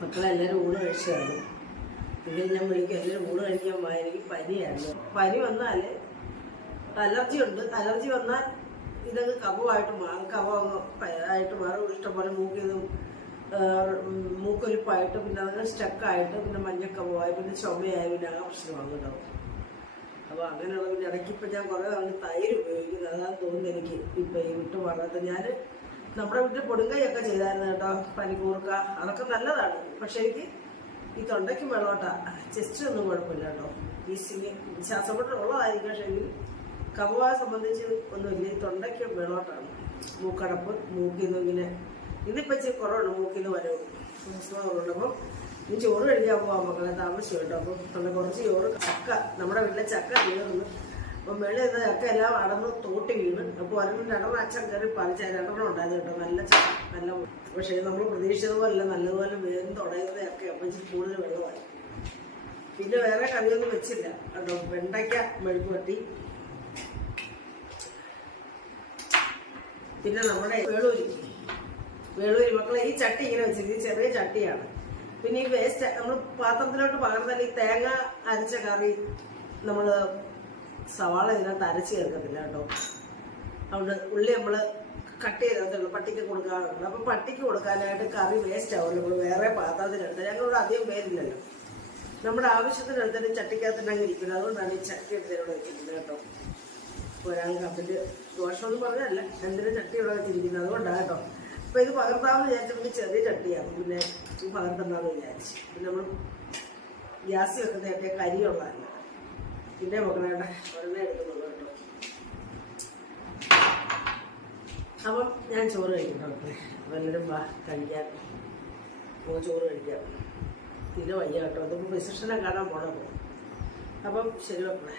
മക്കളെല്ലാവരും ഊണ് കഴിച്ചതാണ്. ഇതിൽ ഞാൻ വിളിക്കും എല്ലാവരും ഊണ് കഴിക്കാൻ പോയാൽ എനിക്ക് പനിയായിരുന്നു. പനി വന്നാൽ അലർജി ഉണ്ട്. അലർജി വന്നാൽ ഇതൊക്കെ കഫമായിട്ട് മാറും. കഫം ആയിട്ട് മാറും. ഇഷ്ടംപോലെ മൂക്കൊലിപ്പായിട്ട് പിന്നെ അതൊക്കെ സ്റ്റക്കായിട്ട് പിന്നെ മഞ്ഞക്കഫമായി പിന്നെ ചുമയായി പിന്നെ ആ പ്രശ്നമാകുന്നുണ്ടാവും. അപ്പോൾ അങ്ങനെയുള്ള പിന്നെ ഇടയ്ക്കിപ്പോൾ ഞാൻ കുറേ തവണ തൈര് ഉപയോഗിക്കുന്നത്. അതാണ് തോന്നുന്നത് എനിക്ക് ഇപ്പം ഈ വിട്ടു മാറാത്ത. ഞാൻ നമ്മുടെ വീട്ടിൽ പൊടുങ്കൈയൊക്കെ ചെയ്തായിരുന്നു കേട്ടോ, പനിക്കൂർക്ക അതൊക്കെ നല്ലതാണ്. പക്ഷെ എനിക്ക് ഈ തൊണ്ടയ്ക്ക് വെള്ളോട്ടാ, ചെസ്റ്റിനൊന്നും കുഴപ്പമില്ല കേട്ടോ. ഈ ശ്വാസമുട്ടുള്ളതായിരിക്കും. പക്ഷേ എങ്കിൽ കഫയെ സംബന്ധിച്ച് ഒന്നുമില്ല. ഈ തൊണ്ടയ്ക്ക് വെള്ളോട്ടാണ്. മൂക്കടപ്പ്, മൂക്കിൽ നിന്ന് ഇങ്ങനെ ഇതിപ്പോൾ ഇച്ചിരി കുറവുണ്ട്, മൂക്കിൽ നിന്ന് വരവും കുറവുണ്ട്. അപ്പം ഈ ചോറ് കഴിക്കാൻ പോകാൻ മക്കളെ താമസിച്ചു കേട്ടോ. അപ്പം നമ്മുടെ കുറച്ച് ചോറ് ചക്ക, നമ്മുടെ വീട്ടിലെ ചക്ക തീർന്നു. അപ്പം വെള്ളം എന്ന ചക്ക എല്ലാം അടന്ന് തോട്ടി വീണ്. അപ്പോൾ ഒരെണ്ണം രണ്ടെണ്ണം അച്ഛൻ കയറി പറിച്ച രണ്ടെണ്ണം ഉണ്ടായത് കേട്ടോ. നല്ല ചക്ക നല്ല. പക്ഷേ നമ്മൾ പ്രതീക്ഷിച്ചതുപോലെ നല്ലതുപോലെ വേഗം തുടയുന്ന ചക്ക അപ്പം ഇച്ചിരി കൂടുതൽ വെള്ളമായി. പിന്നെ വേറെ കറിയൊന്നും വെച്ചില്ല കേട്ടോ. വെണ്ടയ്ക്ക മെഴുക്കുവരട്ടി, പിന്നെ നമ്മുടെ വേളൂരി മക്കളെ ഈ ചട്ടി ഇങ്ങനെ വെച്ചിരിക്കും. ഈ ചെറിയ ചട്ടിയാണ്. പിന്നെ ഈ വേസ്റ്റ് നമ്മൾ പാത്രത്തിലോട്ട് പകർന്നാൽ ഈ തേങ്ങ അരച്ച കറി നമ്മൾ സവാള ഇതിനകത്ത് അരച്ച് ചേർക്കത്തില്ല കേട്ടോ. അതുകൊണ്ട് ഉള്ളി നമ്മൾ കട്ട് ചെയ്തതുള്ളൂ, പട്ടിക്ക് കൊടുക്കാറുണ്ട്. അപ്പം പട്ടിക്ക് കൊടുക്കാനായിട്ട് കറി വേസ്റ്റ് ആവുമല്ലോ. നമ്മൾ വേറെ പാത്രത്തിനെടുത്ത്, ഞങ്ങളിവിടെ അധികം പേരില്ലല്ലോ, നമ്മുടെ ആവശ്യത്തിനെടുത്തിട്ട് ചട്ടിക്കകത്തുണ്ടെങ്കിൽ ഇരിക്കുന്നത്. അതുകൊണ്ടാണ് ഈ ചട്ടി എടുത്തതിനോട് വെച്ചിരിക്കുന്നത് കേട്ടോ. ഒരാൾ കപ്പിൻ്റെ ദോഷമൊന്നും പറഞ്ഞല്ല, എന്തിനും ചട്ടി ഇവിടെ വെച്ചിരിക്കുന്നത്. അതുകൊണ്ടാണ് കേട്ടോ. അപ്പോൾ ഇത് പകർത്താമെന്ന് വിചാരിച്ചപ്പോൾ ചെറിയ ചട്ടിയാണ്. പിന്നെ പകർത്തണ്ടെന്ന് വിചാരിച്ചു. പിന്നെ നമ്മൾ ഗ്യാസ് വെക്കുന്ന കരിയുള്ളതല്ല. പിന്നെ മക്കളേടെ ഒരെണ്ണേ എടുക്കുന്നുള്ളൂ കേട്ടോ. അപ്പം ഞാൻ ചോറ് കഴിക്കണം. വല്ലതും വാ കഴിക്കാൻ, ചോറ് കഴിക്കാം. തീരെ വയ്യ കേട്ടോ. അതിപ്പോൾ റിസപ്ഷനെ കാണാൻ പോകണം. അപ്പം ശരി മക്കളെ.